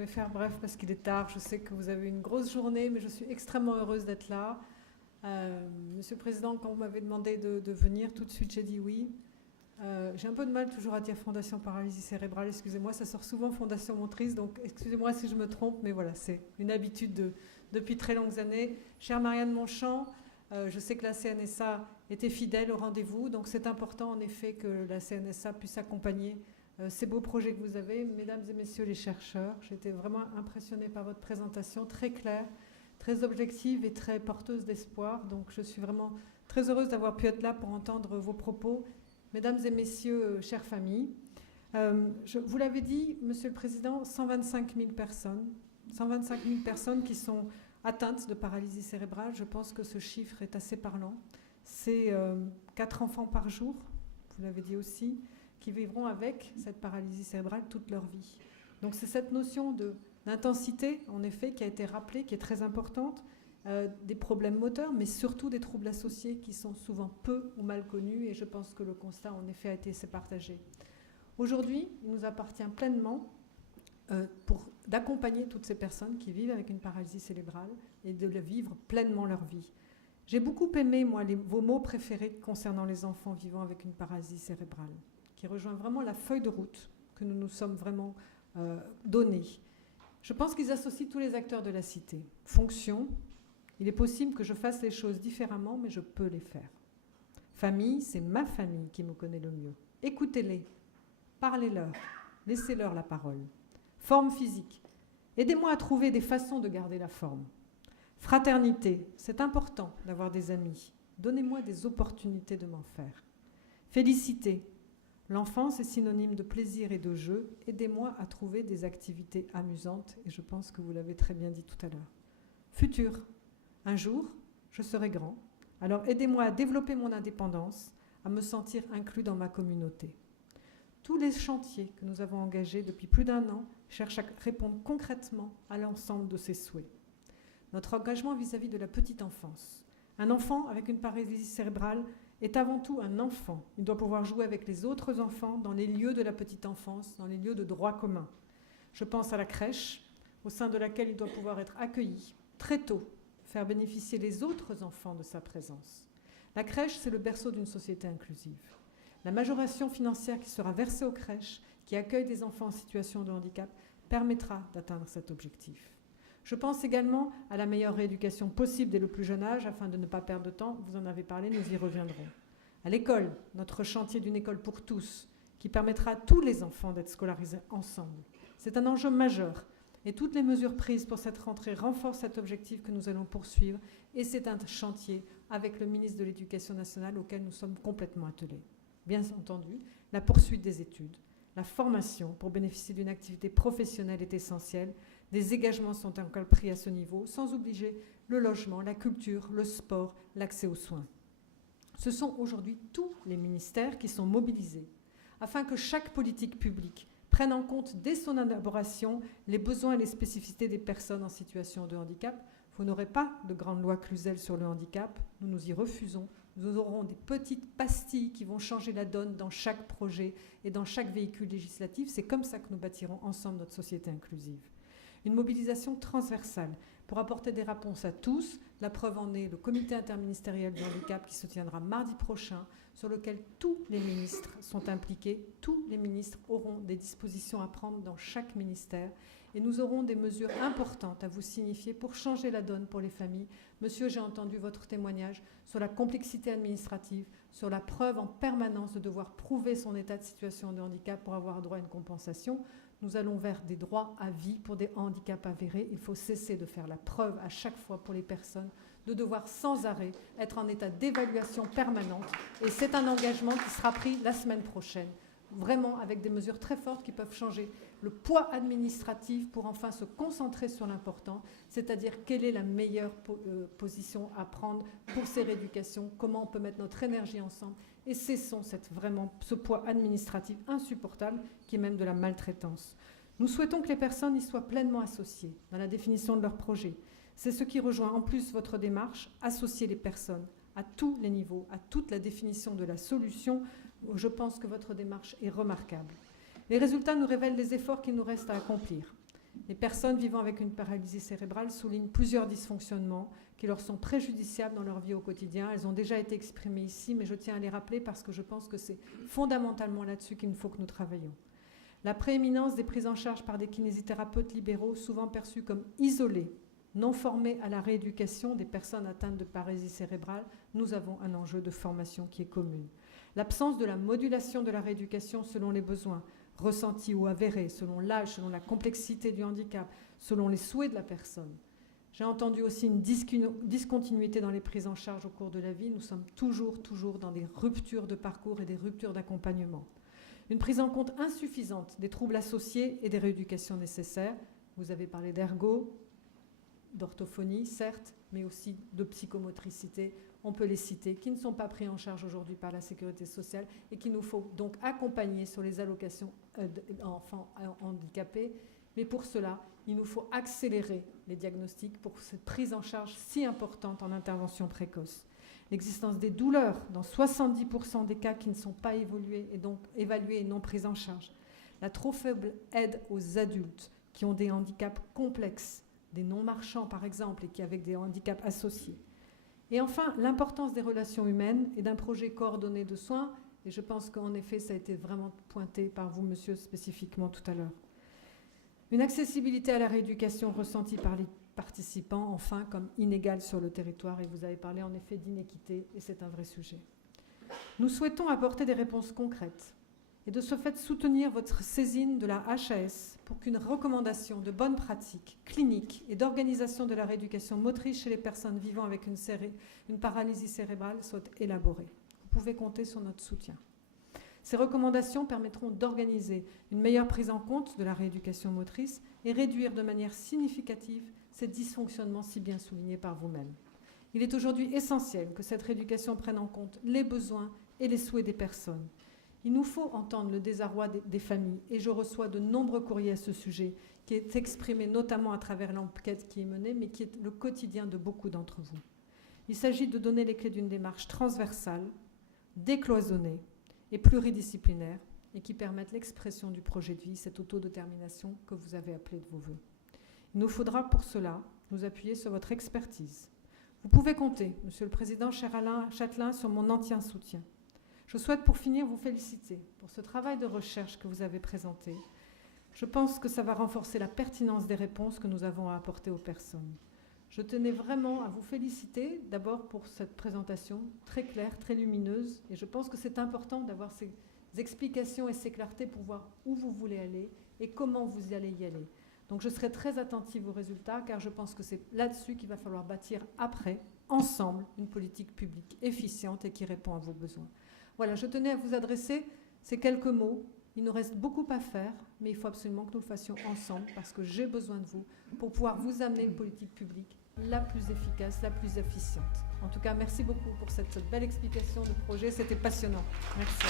vais faire bref parce qu'il est tard. Je sais que vous avez une grosse journée, mais je suis extrêmement heureuse d'être là. Monsieur le Président, quand vous m'avez demandé de venir, tout de suite j'ai dit oui. J'ai un peu de mal toujours à dire Fondation Paralysie Cérébrale, excusez-moi, ça sort souvent Fondation Montrice, donc excusez-moi si je me trompe, mais voilà, c'est une habitude depuis très longues années. Chère Marianne Monchamp, je sais que la CNSA était fidèle au rendez-vous, donc c'est important en effet que la CNSA puisse accompagner ces beaux projets que vous avez. Mesdames et messieurs les chercheurs, j'étais vraiment impressionnée par votre présentation, très claire, très objective et très porteuse d'espoir, donc je suis vraiment très heureuse d'avoir pu être là pour entendre vos propos. Mesdames et messieurs, chères familles, vous l'avez dit, Monsieur le Président, 125 000 personnes qui sont atteintes de paralysie cérébrale. Je pense que ce chiffre est assez parlant. C'est 4 enfants par jour, vous l'avez dit aussi, qui vivront avec cette paralysie cérébrale toute leur vie. Donc c'est cette notion d'intensité, en effet, qui a été rappelée, qui est très importante, des problèmes moteurs, mais surtout des troubles associés qui sont souvent peu ou mal connus, et je pense que le constat, en effet, a été assez partagé. Aujourd'hui, il nous appartient pleinement d'accompagner toutes ces personnes qui vivent avec une paralysie cérébrale et de vivre pleinement leur vie. J'ai beaucoup aimé, moi, vos mots préférés concernant les enfants vivant avec une paralysie cérébrale, qui rejoint vraiment la feuille de route que nous nous sommes vraiment donnée. Je pense qu'ils associent tous les acteurs de la cité. Fonction, il est possible que je fasse les choses différemment, mais je peux les faire. Famille, c'est ma famille qui me connaît le mieux. Écoutez-les, parlez-leur, laissez-leur la parole. Forme physique, aidez-moi à trouver des façons de garder la forme. Fraternité, c'est important d'avoir des amis. Donnez-moi des opportunités de m'en faire. Félicité, l'enfance est synonyme de plaisir et de jeu. Aidez-moi à trouver des activités amusantes, et je pense que vous l'avez très bien dit tout à l'heure. Futur, un jour, je serai grand, alors aidez-moi à développer mon indépendance, à me sentir inclus dans ma communauté. Tous les chantiers que nous avons engagés depuis plus d'1 an cherchent à répondre concrètement à l'ensemble de ces souhaits. Notre engagement vis-à-vis de la petite enfance. Un enfant avec une paralysie cérébrale est avant tout un enfant. Il doit pouvoir jouer avec les autres enfants dans les lieux de la petite enfance, dans les lieux de droit commun. Je pense à la crèche, au sein de laquelle il doit pouvoir être accueilli très tôt, faire bénéficier les autres enfants de sa présence. La crèche, c'est le berceau d'une société inclusive. La majoration financière qui sera versée aux crèches, qui accueillent des enfants en situation de handicap, permettra d'atteindre cet objectif. Je pense également à la meilleure rééducation possible dès le plus jeune âge, afin de ne pas perdre de temps. Vous en avez parlé, nous y reviendrons. À l'école, notre chantier d'une école pour tous, qui permettra à tous les enfants d'être scolarisés ensemble. C'est un enjeu majeur. Et toutes les mesures prises pour cette rentrée renforcent cet objectif que nous allons poursuivre. Et c'est un chantier avec le ministre de l'Éducation nationale auquel nous sommes complètement attelés. Bien entendu, la poursuite des études, la formation pour bénéficier d'une activité professionnelle est essentielle. Des engagements sont encore pris à ce niveau, sans oublier le logement, la culture, le sport, l'accès aux soins. Ce sont aujourd'hui tous les ministères qui sont mobilisés afin que chaque politique publique prenne en compte dès son élaboration les besoins et les spécificités des personnes en situation de handicap. Vous n'aurez pas de grande loi Cluzel sur le handicap, nous nous y refusons. Nous aurons des petites pastilles qui vont changer la donne dans chaque projet et dans chaque véhicule législatif. C'est comme ça que nous bâtirons ensemble notre société inclusive. Une mobilisation transversale pour apporter des réponses à tous. La preuve en est le comité interministériel du handicap qui se tiendra mardi prochain, sur lequel tous les ministres sont impliqués. Tous les ministres auront des dispositions à prendre dans chaque ministère et nous aurons des mesures importantes à vous signifier pour changer la donne pour les familles. Monsieur, j'ai entendu votre témoignage sur la complexité administrative, sur la preuve en permanence de devoir prouver son état de situation de handicap pour avoir droit à une compensation. Nous allons vers des droits à vie pour des handicaps avérés. Il faut cesser de faire la preuve à chaque fois pour les personnes, de devoir sans arrêt être en état d'évaluation permanente. Et c'est un engagement qui sera pris la semaine prochaine, vraiment avec des mesures très fortes qui peuvent changer le poids administratif pour enfin se concentrer sur l'important, c'est-à-dire quelle est la meilleure position à prendre pour ces rééducations, comment on peut mettre notre énergie ensemble et cessons vraiment ce poids administratif insupportable qui est même de la maltraitance. Nous souhaitons que les personnes y soient pleinement associées dans la définition de leurs projets. C'est ce qui rejoint en plus votre démarche, associer les personnes à tous les niveaux, à toute la définition de la solution. Je pense que votre démarche est remarquable. Les résultats nous révèlent les efforts qu'il nous reste à accomplir. Les personnes vivant avec une paralysie cérébrale soulignent plusieurs dysfonctionnements qui leur sont préjudiciables dans leur vie au quotidien. Elles ont déjà été exprimées ici, mais je tiens à les rappeler parce que je pense que c'est fondamentalement là-dessus qu'il faut que nous travaillions. La prééminence des prises en charge par des kinésithérapeutes libéraux, souvent perçus comme isolés, non formés à la rééducation des personnes atteintes de paralysie cérébrale, nous avons un enjeu de formation qui est commune. L'absence de la modulation de la rééducation selon les besoins, ressentis ou avérés, selon l'âge, selon la complexité du handicap, selon les souhaits de la personne. J'ai entendu aussi une discontinuité dans les prises en charge au cours de la vie. Nous sommes toujours dans des ruptures de parcours et des ruptures d'accompagnement. Une prise en compte insuffisante des troubles associés et des rééducations nécessaires. Vous avez parlé d'ergo, d'orthophonie, certes, mais aussi de psychomotricité, on peut les citer, qui ne sont pas pris en charge aujourd'hui par la sécurité sociale et qu'il nous faut donc accompagner sur les allocations d'enfants handicapés. Mais pour cela, il nous faut accélérer les diagnostics pour cette prise en charge si importante en intervention précoce. L'existence des douleurs dans 70% des cas qui ne sont pas évalués et non pris en charge. La trop faible aide aux adultes qui ont des handicaps complexes, des non-marchands par exemple, et qui avec des handicaps associés. Et enfin, l'importance des relations humaines et d'un projet coordonné de soins, et je pense qu'en effet, ça a été vraiment pointé par vous, monsieur, spécifiquement tout à l'heure. Une accessibilité à la rééducation ressentie par les participants, enfin, comme inégale sur le territoire, et vous avez parlé en effet d'inéquité, et c'est un vrai sujet. Nous souhaitons apporter des réponses concrètes, et de ce fait soutenir votre saisine de la HAS pour qu'une recommandation de bonnes pratiques cliniques et d'organisation de la rééducation motrice chez les personnes vivant avec une paralysie cérébrale soit élaborée. Vous pouvez compter sur notre soutien. Ces recommandations permettront d'organiser une meilleure prise en compte de la rééducation motrice et réduire de manière significative ces dysfonctionnements si bien soulignés par vous-même. Il est aujourd'hui essentiel que cette rééducation prenne en compte les besoins et les souhaits des personnes. Il nous faut entendre le désarroi des familles et je reçois de nombreux courriers à ce sujet qui est exprimé notamment à travers l'enquête qui est menée mais qui est le quotidien de beaucoup d'entre vous. Il s'agit de donner les clés d'une démarche transversale, décloisonnée et pluridisciplinaire et qui permette l'expression du projet de vie, cette autodétermination que vous avez appelée de vos voeux. Il nous faudra pour cela nous appuyer sur votre expertise. Vous pouvez compter, Monsieur le Président, cher Alain Châtelain, sur mon entier soutien. Je souhaite pour finir vous féliciter pour ce travail de recherche que vous avez présenté. Je pense que ça va renforcer la pertinence des réponses que nous avons à apporter aux personnes. Je tenais vraiment à vous féliciter d'abord pour cette présentation très claire, très lumineuse et je pense que c'est important d'avoir ces explications et ces clartés pour voir où vous voulez aller et comment vous allez y aller. Donc je serai très attentive aux résultats car je pense que c'est là-dessus qu'il va falloir bâtir après, ensemble, une politique publique efficiente et qui répond à vos besoins. Voilà, je tenais à vous adresser ces quelques mots. Il nous reste beaucoup à faire, mais il faut absolument que nous le fassions ensemble parce que j'ai besoin de vous pour pouvoir vous amener une politique publique la plus efficace, la plus efficiente. En tout cas, merci beaucoup pour cette belle explication de projet. C'était passionnant. Merci.